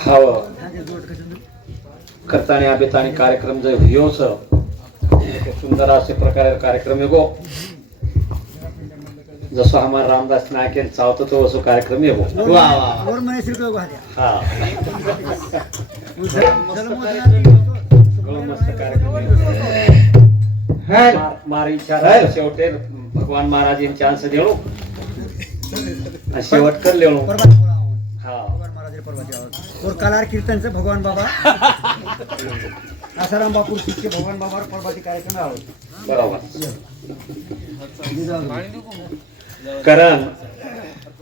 हाव। करताने आबेताने कार्यक्रम जर होयोस सुंदर असे प्रकारे कार्यक्रम येगो। जसो आम्हाला रामदास नायक चावतो तो असो कार्यक्रम येगो। हा. मस्त कार्यक्रम. मार- विचार शेवटे भगवान महाराज चान्स देणो. आणि शेवट कर लेणो. हा. और कलार कीर्तनचं भगवान बाबा. आसाराम बापू शिक्षे भगवान बाबावर परवाचे कार्यक्रम आहोत बरोबर. कारण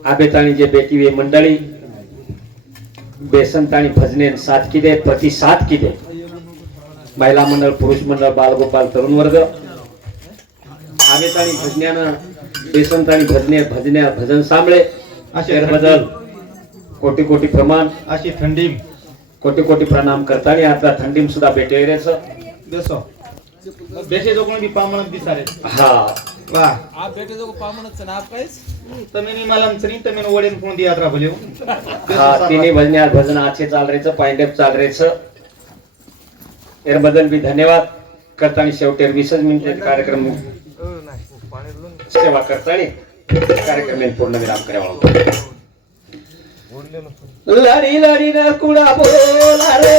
आबेताणी जे बेटी वे मंडळी बेसंताणी भजने साथ किदे प्रतिसाद किदे. महिला मंडळ पुरुष मंडळ बालगोपाल तरुण वर्ग. आबेताणी भजन्यानं बेसंताणी भजने भजन्या भजन सांभळे. असे बदल कोटी कोटी प्रमाण. अशी थंडी कोटी कोटी प्रणाम करतानी आता थंडीम सुद्धा भेटे रेच देसो. बेसे जो कोणी पामणक दिसारे हा. वा. आप बेटे जो तमेन वडेन कोण यात्रा भल्यो हा? तिन्ही भजन्या भजन आजचे चाल रेच चाल रेच याबद्दल बी धन्यवाद. करतानी शेवटी वीसच मिनिट कार्यक्रम सेवा करतानी कार्यक्रम पूर्ण विराम करावा लढी लढी न कुळा बोला रे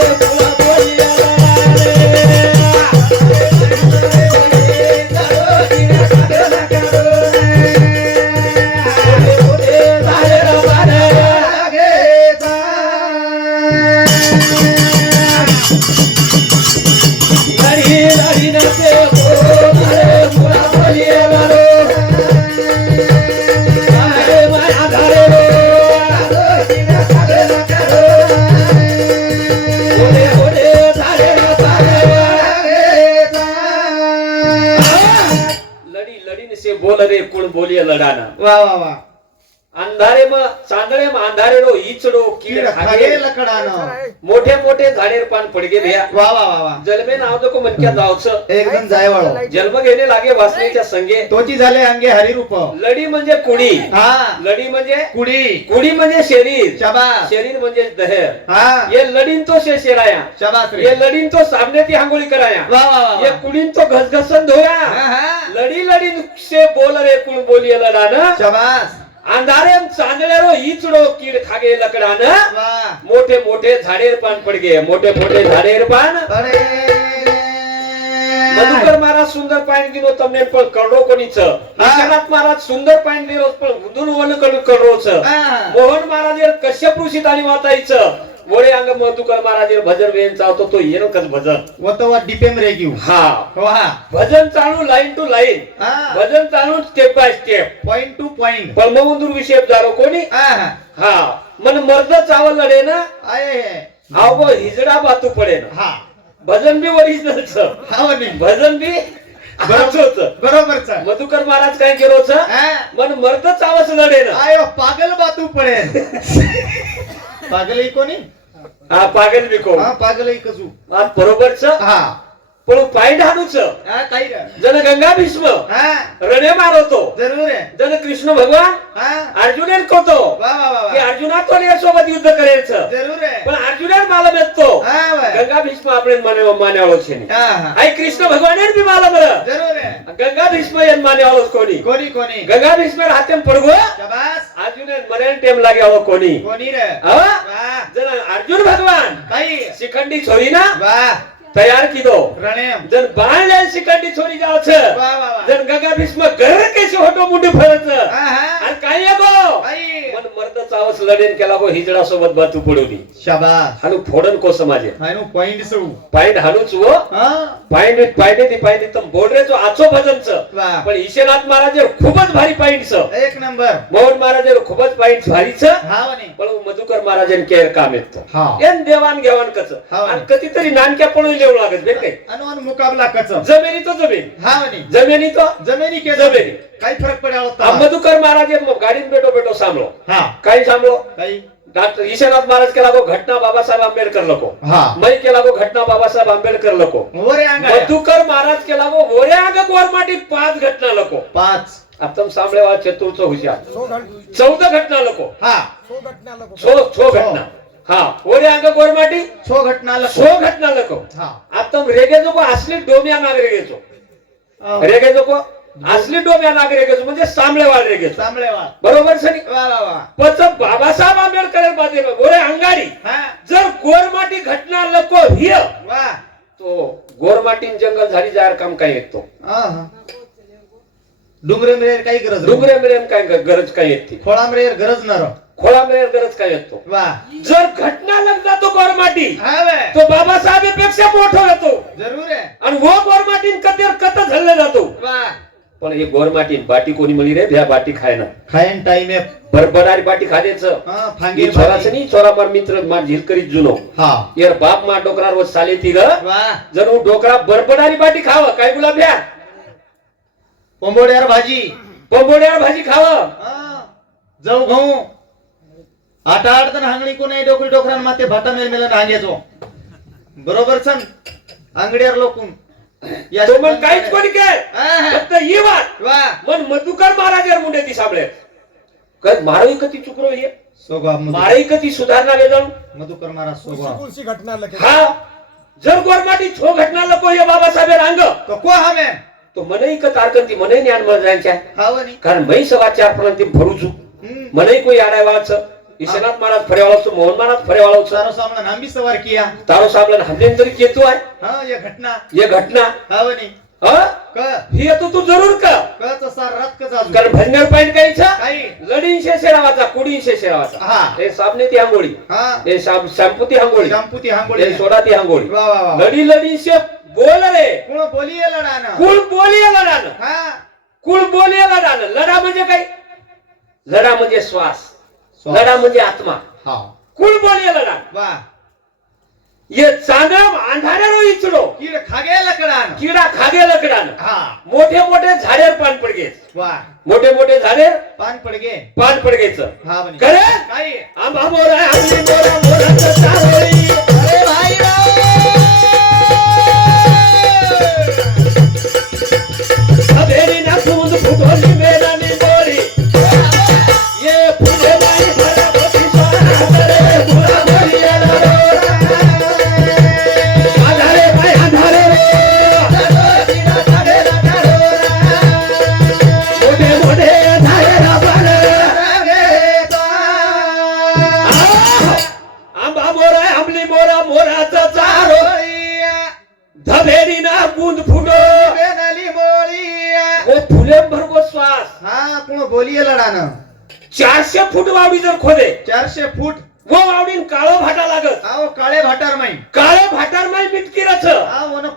बोल रे कुण बोलिय लढाना वा वा वा अंधारे म चांदळे म अंधारे रो इचडो कीड कीड खागे लकडानं मोठे मोठे झाडेर पान पडगे भया. वा वा वा जलमे नाव दको मनक्या जावचं. एकदम जायवाळो. जन्म घेणे लागे वासनेच्या संगे. तोची झाले अंगे हरिरूप. लढी म्हणजे कुणी हा. लढी म्हणजे कुडी. कुडी म्हणजे शरीर. शाबास. शरीर म्हणजे दहेर. हा. ये लढीन तो शे शेराया. शाबास ये लढीन तो सामने ती हांगोळी कराया. वा वा ये. कुडीन तो घसघसन धोया. हा, हा. लढी लढीन से बोल रे कुण बोलिय लढान शाबास. अंधारे चांदळे रो इचडो कीड खागे लकडान वा मोठे मोठे झाडेर पान पडगे मोठे मोठे झाडेर पान अरे मधुकर महाराज सुंदर पाणी दिलो તમને પણ કરોડો કોની છે વિશ્વનાથ મહારાજ સુંદર પાણી દિલો પણ ઉદુન વન કરોડ કરોડો છે હા. મોહન મહારાજ કશ્યપ ઋષી તાણી વાતાઈ છે वळे अंग मधुकर महाराज भजन वेन चावतो तो येणो कस भजन? व तो डिपेम रे घेऊ. हा. हो, भजन चालू लाईन टू लाईन भजन चालू step by step point two point पण मग विषय झालो कोणी? हा मन मर्द चावल लढे ना? अव हिजडा बातू पडे ना. हा. भजन बी ओरिजिनलच हा भजन बी बरोबर मधुकर महाराज काय केलो मन मर्द चावस लढे ना. पागल बातू पडे पागल कोणी? हा पागल बिको हा पागल ही कजू. हा बरोबर छ हा. પણ પાયઢાનું છે. હા કઈ જન ગંગા ભીષ્મ હા. રણે મારો તો. જરૂર હે. જન કૃષ્ણ ભગવાન હા. અર્જુને કો તો. વાહ વાહ વાહ કે અર્જુના તો ને સોબત યુદ્ધ કરે છે. જરૂર હે. પણ અર્જુને માલમ તો. ગંગા ભીષ્મ આપણે મને માન્યાળો છે ને. આ કૃષ્ણ ભગવાને બી માલમ રે. જરૂર ગંગા ભીષ્મ એન માન્યાળો કોની? કોની કોની? ગંગા ભીષ્મ હાથે પડગો શાબાસ મને ટેમ લાગ્યો કોની? કોની રે? હા? જન અર્જુન ભગવાન ભાઈ શિખંડી છોરી ના વાહ. तयार रणेम जन बाण लेल शिखंडी छोरी जाव छ वा वा वा. जन गंगा भीष्म घर केशी होटो मुंडी हा हा. आणि काय काही मन मर्द चावस लढेन केला गो हिजडा सोबत बातू पडवली शाबास. हाणू फोडन को समाजे. हायनो पॉइंट सौ पायंड हाणूच वो. हा? पायंड पायंडे ती पायंडे तम बोडरे जो आचो भजन छ पण ईशनाथ महाराज खूपच भारी पायंड छ एक नंबर. मोहन महाराज खूपच पायंड भारी छ हा पण मधुकर महाराजन केअर काम येत. हा. एन देऊ लागत नाही. काही अनुमान मुकाबला कचम. जमिनी तो जमीन. हा म्हणे. जमिनी तो जमिनी. के जमिनी काही फरक पडला होता मधुकर महाराज गाडीत बेटो बेटो सांभलो. हा. काही सांभलो. काही? डॉक्टर ईशानाथ महाराज केला गो घटना बाबासाहेब आंबेडकर लोको मै केला गो घटना बाबासाहेब आंबेडकर लोको मधुकर महाराज केला गो वरे आग गोरमाटी पाच घटना लोको पाच. आता सांभळे वा चतुर्थ हुशार चौदा घटना लोको हा. घटना लोको छो छो घटना. हा ओरे अंग गोरमाटी छो घटना सो घटना लको हा. आता रेगे जो असली डोम्या नाग रेगेचो रेगे जो असली डोम्या नाग रेगेचो म्हणजे सामळेवाड रेगेचो चांगले वा बरोबर सनी पच बाबासाहेब आंबेडकर बाते गोरे अंगारी. हा. जर गोरमाटी घटना लको हिय. वा. तो गोरमाटीन जंगल झाडी जायर काम काय येतो. डुंगरे मिरेर काही गरज नाही. डुंगरे मिरेन काय गरज काय येते खोळा मिरेर गरज न रो खोळा गरज काय येतो जर घटना लग जातो गोरमाटी हा तो बाबासाहेबपेक्षा मोठा होतो. जरूर आहे. आणि वो गोरमाटीन कतेर कत झल्ले जातो? वा. पण हे गोरमाटीन बाटी कोणी मिळी रे भ्या बाटी खायना. खायन टाइम आहे. बरबडारी बाटी हा ही फांगीर छोराचं नाही छोरा मार मित्र मार झील करीत जुनो. हा. यार बाप मा डोकरा रोज साले ती ग. वा. जर डोकरा बरबडारी बाटी खाव. काय गुलाब भ्या पोंबोड्यावर भाजी. पंबोड्यावर भाजी खाव. हा. जाऊ घऊ आटा आडतन हांगणी कोणी डोकरी डोकरान माते भाटा मेल मेलन हांग्याचो बरोबर सन आंगड्यावर लोकून. या तो मन काहीच कोणी काय. फक्त ही वाट. वा. मन मधुकर महाराज मुंडे ती साबळे काय मारवी कती चुकरो हे? मधु- मारई कती सुधारणा वेदन मधुकर महाराज सोगा हा. जर गोरमाटी छो घटना लको हे बाबासाहेब रांग तो को हमें तो मनई क तारकंती मनई ज्ञान मजांच्या हावनी कारण मै सवा चार पर्यंत भरूचू. मनई कोई आडाय वाच ईशनाथ महाराज फरे वाळवचं मोहन महाराज फरे वाळवचं सारो सामना नांबी सवार किया. तारो साहेबला हमलेन तरी केतो आहे? हा ये घटना. ये घटना. हा? क. ही येतो तू जरूर का? कारण भंजर पाहिजे शेरावाचा कुडींशे शेरावाचा. हा. साबणे ती आंघोळी. हा. शाम शॅम्पू ती आंघोळी. शांपुती हांगोळी हे सोडा ती आंघोळी लढी लढींशे बोल रे. कोण बोलिये लढाना. कुळ बोलिये लढानं. हा. कुळ बोलिये लढानं. लढा म्हणजे काय? लढा म्हणजे श्वास. लढा म्हणजे आत्मा. हा. कुळ बोलिये लढा? वा. ये चांदम अंधाऱ्यानो इचडो. कीड खागे लकडान. किडा खागे लकडानं. हा. मोठे मोठे झाडेर पान पडगे. वा. मोठे मोठे झाडेर पान पडगे. पान पडगेचं. हा खरे? आंबा मोरा आंबी मोरा मोराचं चारशे फूट. हो आवडीन काळो भाटा लागत हा काळे भाटार माई. काळे भाटार माई मिटकी रच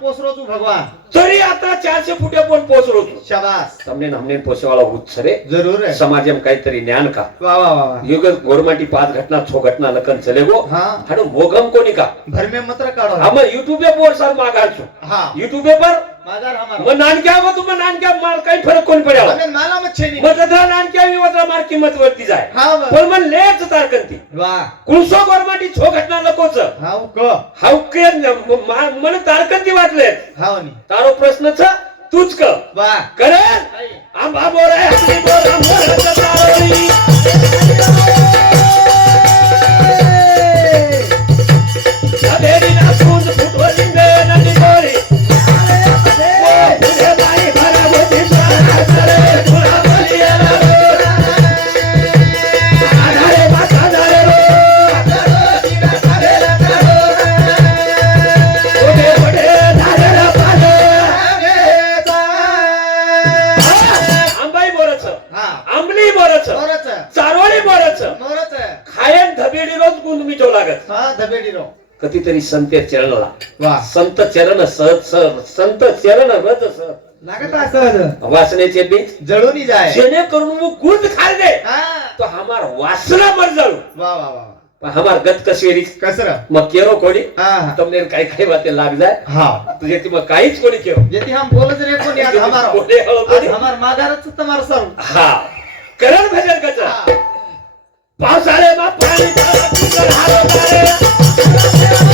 पोसरो तू भगवान. तरी आता चारशे फुट पण पोचरो तू. शाबासने नामने पोसवाळा होत जरूर आहे. समाज काहीतरी ज्ञान का? युग गोरमाटी पाच घटना छो घटना लखन चले गो. हा. मोगम कोणी का? भरमे मात्र काढ हा मग युट्यूब वर सर मागायचो हा. युट्यूब वर मागार हमारा मग नानक्या गो तुम नानक्या माल काही फरक हमें मग तथा नानक्या मार किंमत वरती जाय. हा वा. पण मग लेच तारकंती. वा. कुळसो गोरमाटी छो घटना लकोच हा क हाव के मन तारकंती वाटले हा वनी तारो प्रश्न छ तूच क वा. करे आंबा मोर हसली मोर मोराचं तरी संत चरणला. वा. संत चरण सहज सर संत चरण रज सर लागत असं. वासनेचे बीज जळून जाय. जेणेकरून वो गुंड खा गए तो हमार वासना मर जळू. वा वा वा हमार गत कशेरी कसर. मग केरो कोणी? तमने काही काही बातें लाग जाय? हा. तुझे ती मग काहीच कोणी केरो. जेती हम बोलत रे कोणी आज हो हमार. आज हमार मागारच तमार सर हा. करण भजन कचा पावसाळे मा पाणी हारो मारे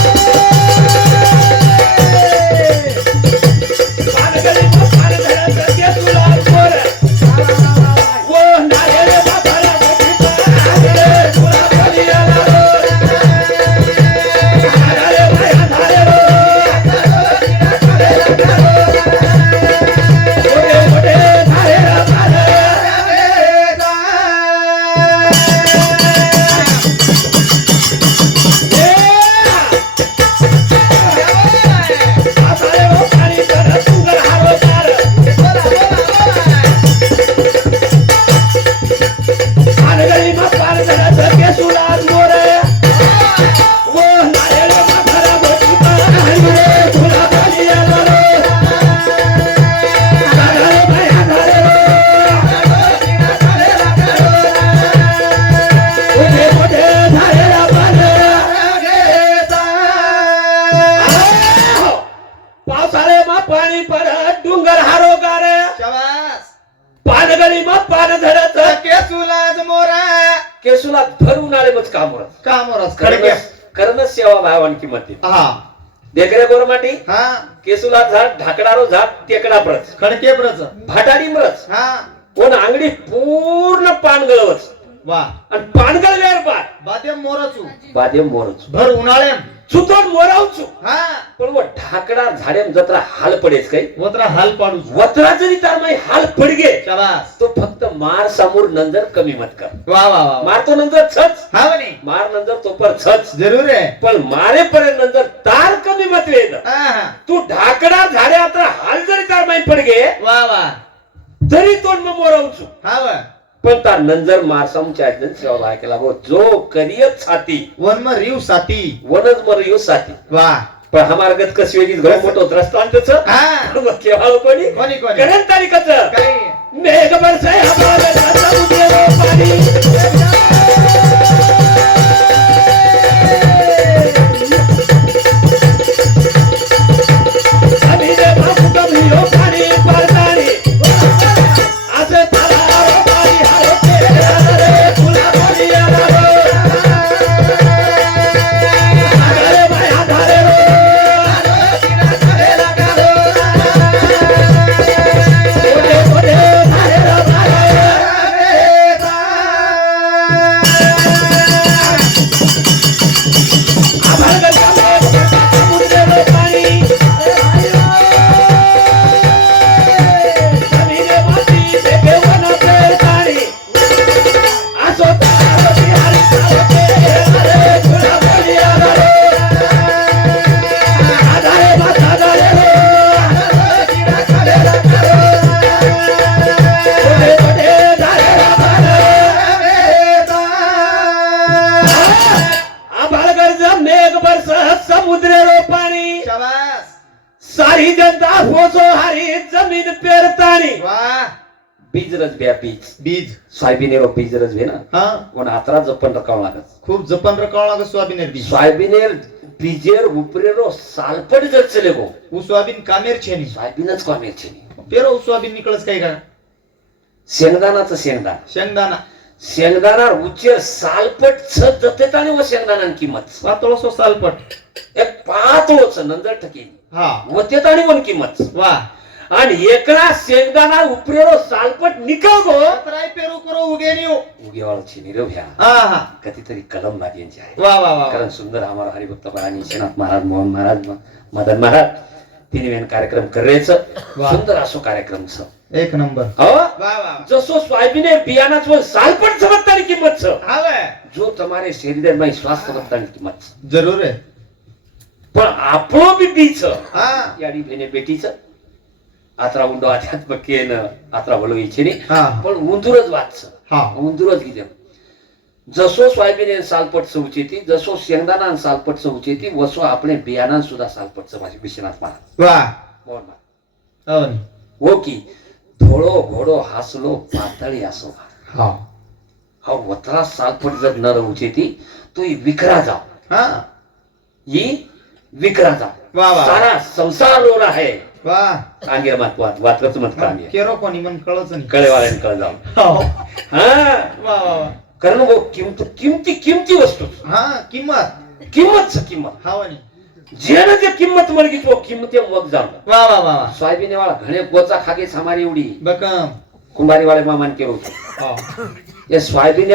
भावान किंमत हा. देखरे गोरमाटी हा. केसुला झाड ढाकडारो झाड टेकडा प्रच. खडके ब्रज भाटाडी मरच हा. कोण अंगडी पूर्ण पानगळवच वा. आणि पानगळ वेर पार बाते मोरचू. बादे मोरच. भर उन्हाळ्याम चुतोड मोरावचू हा. पण वो ढाकडा झाडेम जत्रा हाल पडेच काही. वत्रा हाल पाडू. वत्रा जरी तार माही हाल पडगे तो फक्त मार समोर नंतर कमी मत कर. वा वा वा मारतो नंतर छच. हा म्हणे. मार नंतर तो पर छच. जरूर आहे. पण मारेपर्यंत नंतर तार कमी मत वेद हा हा. तू ढाकडा झाडे आता हाल जरी तार माही पडगे वा वा. तरी तोंड मोरावचू हा वा. पण तार नंतर मार समच्या सेवा बायकेला गो जो करियत छाती वन म रिव साती वनच मर येऊ साथी. वा. पण हा मार्गत कशी वेगळीच घर मोठं द्रष्टांतच हा. मग केव्हा कोणी? कोणी कोणी? करेन तारीखच. मेघ बरसाय हमारे पाणी. बीज सोयाबीन रो बीजरच भे ना. हा? कोण हातरा जपन रकाव लागत. खूप जपन रकावं लागत सोयाबीन बीज सोयाबीनेर बीजेर उपरेरो सालपट जर चले गो. उ सोयाबीन कामेर छेनी. सोयाबीनच कामेरचे पेरो सोयाबीन निकळच काही का? शेंगदानाचं शेंगदाण. शेंगदाणा. शेंगदाना उचेर सालपट छ जतेत आणि व शेंगदाना किंमत. पातळ सो सालपट. एक पातळोच नंतर ठकी हा. वतेत आणि वन किंमत. वा. અને એકલા શેંગદાના ઉપરેલો સાલપટ નીકળગો તરાય પેરો કરો ઉગે નિયો ઉગે વાળો છે નીરો ભ્યા હા હા. કતી તરી કલમ લાગી જાય વાહ વાહ વાહ કરણ સુંદર અમારા હરિભક્ત બાની શેનાથ મહારાજ મોહન મહારાજ મદન મહારાજ તેની વેન કાર્યક્રમ કરે છે. સુંદર આસો કાર્યક્રમ છે. એક નંબર. હા? વાહ વાહ જસો સ્વામીને બિયાના છો સાલપટ સમજતાની કિંમત છે. હવે જો તમારે શરીરમાં શ્વાસ સમજતાની કિંમત છે. જરૂર પણ આપણો બી બી છે. હા. યારી બેને બેટી છે. आत्रा उंडो आत्यात बक्केन आत्रा बोलो इच्छिनी. हा. पण उंदूरच वाचचं. हा. उंदूरच कितें जसो सोयाबीन सालपट सवचेती जसो शेंगदाणान सालपट सवचेती वसो आपले बियाणान सुद्धा सालपट सवाची विश्वनाथ महाराज वा. मोहन महाराज अन वो हो की धोळो घोडो हासलो पातळी असो हा. हा वतरा सालपट जर न रवचेती तो ही विकरा जाव. हा. ही विकरा जाव. वा, वा. सारा संसार रोला है वा. कांग्या बात वाच वाचलंच मत कांग्या केरो कोणी मन कळच कळेवाल्याने कळ जाऊ हो. हा? वा वा वा. कारण भाऊ किमती किमती वस्तू. हा किंमत. किंमतच किंमत. हा वाणी किंमत म्हणली तो किंमते मग जाऊ वा वा वा सोयाबीन वाला घणे गोचा खागे सामारी एवढी बकम. कुंभारी वाले मामान केलं होतं सोयाबीन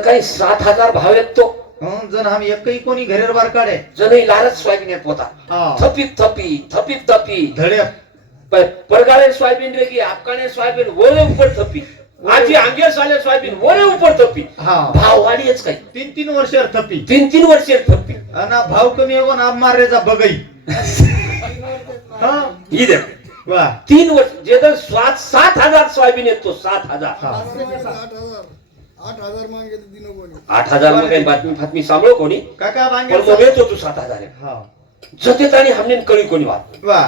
काही सात हजार भाव येतो जण आम्ही एकही कोणी घरेर बार काढे. जन लारच सोयाबीन येत होता थपीत थपी थपीत थपी. धडे. परगाळे सोयाबीन रेगी आपकाने सोयाबीन वरे उपर थपी. आजी आंगे साले सोयाबीन वरे उपर थपी. हा. भाव वाढीच काही. तीन तीन वर्षावर थपी. तीन तीन वर्षे थपी आणि भाव कमी हो ना मारेचा बगई. हा? दे वा. तीन वर्ष जे तर सात सात हजार सोयाबीन येतो सात हजार. आठ हजार मागे दिनो कोणी. आठ हजार मग बातमी फातमी सांभाळ कोणी. काका पण बांगे मग येतो तू सात हजार. आहे. हा. जतेत आणि हमने कळी कोणी वाद. वा.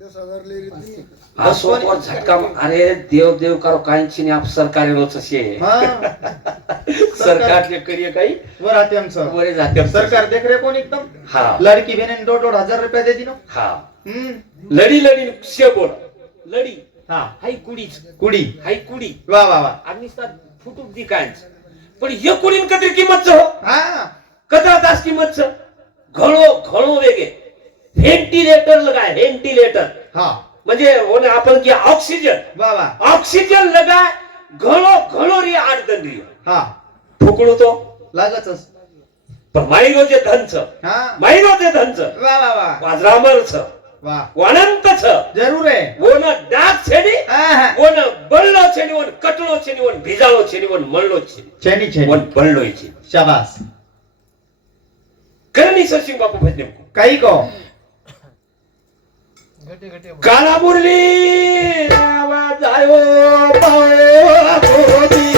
दस हजार ले रही थी हा सोपवर झटका अरे देव देव करो काहींची नाही आप सरकारी रोच असे हा. सरकारचे करिय काही वर आते आमचं. वरे जाते सरकार देख रे कोण एकदम. हा. लडकी बहिणी दोड दोड हजार रुपये देती ना हा. हम्म. लढी लढी शे बोल. लढी हा. हाय कुडीच. कुडी. हाय कुडी. वा वा वा. आणि फुटूक दी कांच પણ हे कोणी कधी किंमतचं हो? हा. कदाच किंमतचं. घळो घळो वेगे. व्हेंटिलेटर लगाय व्हेंटिलेटर हा. म्हणजे आपण की ऑक्सिजन ऑक्सिजन लगाय घळो घळो री आठ दंडी हा. फुकळू तो. लागतच. पण माईनो जे धनच. हा. माईनो जे धनच. वा वा वा. વણંત છ જરૂર હે ઓનો ડાક છે ની ઓનો બળલો છે ની ઓન કટલો છે ની ઓન ભીજાળો છે ની ઓન મળલો છે છે ની છે ઓન બળલો છે શાબાશ કરની સસિંહ બાપુ ભજને કઈ કહો કાલા મુરલી આવાજ આવ્યો પાવો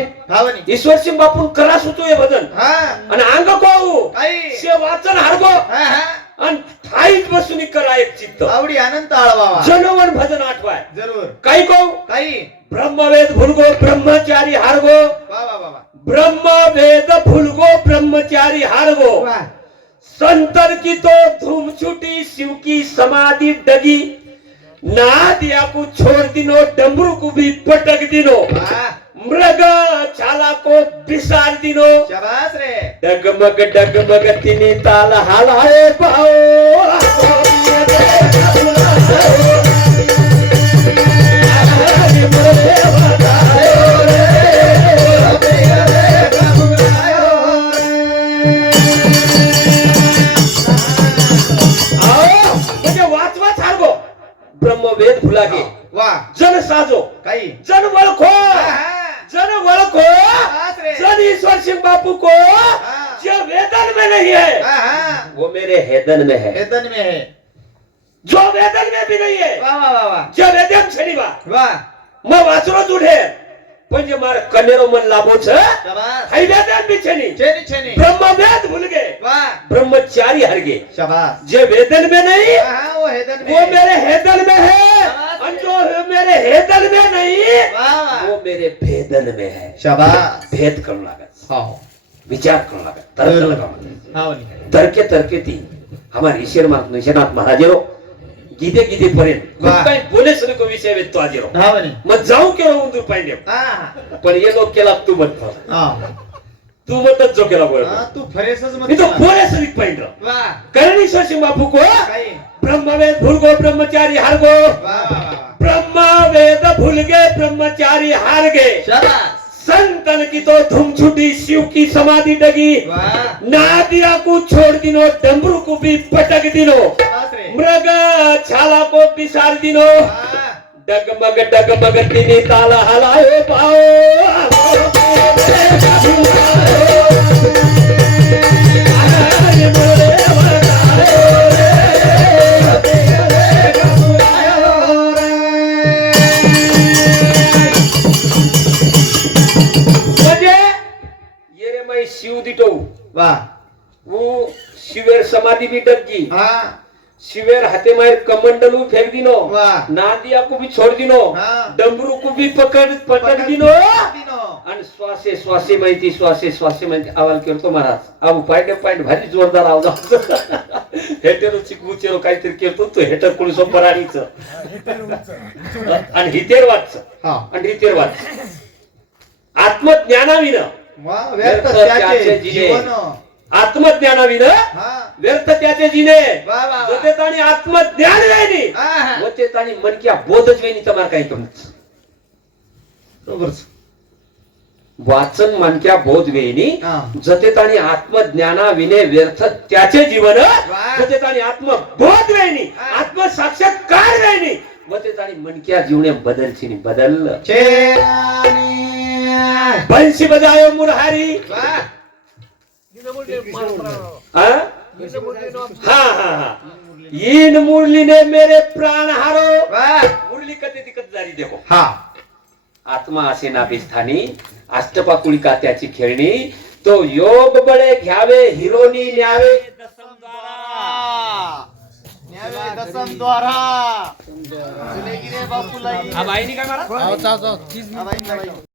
बापे. ईश्वर सिंग बापून करा सुचू हे भजन. हा. आणि अंग कोऊ काही शे वाचन हरगो हा हा. आणि ठाईच बसून करा एक चित्त. आवडी आनंद आळवा जनवन भजन आठवाय. जरूर. काही कोऊ काही. ब्रह्मवेद भुलगो ब्रह्मचारी हारगो वा वा वा वा. ब्रह्मवेद भुलगो ब्रह्मचारी हारगो वा. संतर की तो धूम छुटी शिव की समाधि डगी. ना दिया को छोड़ दिनो डमरू को भी पटक दिनो. वाह ಮೃಗ ಚಾಲಕೋ ಬಿಸಾಡ್ದಿನೋ ಶಬಾಸ್ರೆ ಡಗಮಗ ಡಗಮಗ ತಿನಿ ತಾಲ ಹಾಲಾಯೇ ಪಾವ वेदन में है। वेदन में है। जो वेदन में भी नहीं है वाह वाह वाह वाह। जो वेदन છે ની वाह। વાહ માં વાસરો જુઠે પણ જે મારે કનેરો મન લાભો છે वेदन भी छनी छनी छनी ब्रह्म वेद भूल गए। वाह। ब्रह्मचारी हर गए। शाबाश। जे वेदन में नहीं हाँ वो हेदन में वो मेरे हेदन में है। और जो मेरे हेदन में नहीं वो मेरे भेदन में है। शाबाश। भेद करने लगा हाँ। विचार करने लगा तर्क लगा हाँ तर्क तर्के थी हमारी शेर मात निशेनाथ महाराजेरो गिदे गिदे पर्यंत वाह. काय बोले सुरू कवी सेवेत तो हाजेरो मग जाऊ केला उंदूर पाहिले पण हे लोक केला तू म्हणतो तू म्हणतच जो केला बळ तू फरेसच मी तो बोले सुरू पाहिलं वा. करणी शोषी बापू को? ब्रह्मवेद ब्रह्मवेद भुलगो ब्रह्मचारी हार गो. ब्रह्मवेद वा, गे ब्रह्मचारी हार गे की तो धूम छुटी शिव की समाधि डगी नादिया को छोड़ दिनो डमरू को भी पटक दिनो मृग छाला को पिसार दिनो डगमग डगमग तिनी ताला हलायो पाओ शिव दिटो। वाह वो शिवेर समाधि भी डर जी हाँ. शिवेर हाथे मायर कमंडलू फेंक दिनो। नादिया को भी छोड़ दिनो। हाँ. डंबरू को भी पकड़ पकड़ दिनो। आणि श्वासे श्वासे स्वासे श्वासे श्वासे माहिती अहवाल करतो महाराज. अहो पायडे पायड भारी जोरदार आवाज हेटेरो रो कई तरीके तो तो हेटर कोणी सोपर आणीच अन हितेर वाट्स हाँ. अन हितेर वाट्स आत्मत ज्ञाना भी ना व्यर्थ त्याचे जीवन. आत्मज्ञानाविन व्यर्थ त्याचे जिने. जतेत आणि आत्मज्ञान वेणी. वचेत आणि मन क्या बोधच वेणी तमार काही कमच वाचन मानक्या बोध वेणी. जतेत आणि आत्मज्ञाना विने व्यर्थ त्याचे जीवन. जतेत आणि आत्मबोध वेणी. आत्मसाक्षात्कार वेणी. वचेत आणि मनक्या जीवने बदलची बदल बंशी बजायो मुरहारी हाँ हाँ मुरली ने मेरे प्राण हारो। मुरली कधी तिकत जारी देखो हा. आत्मा असे नाभिस्थानी अष्टपाकुळी कात्याची खेळणी तो योग बळे घ्यावे हिरोनी न्यावे. दसम द्वारा. बापूला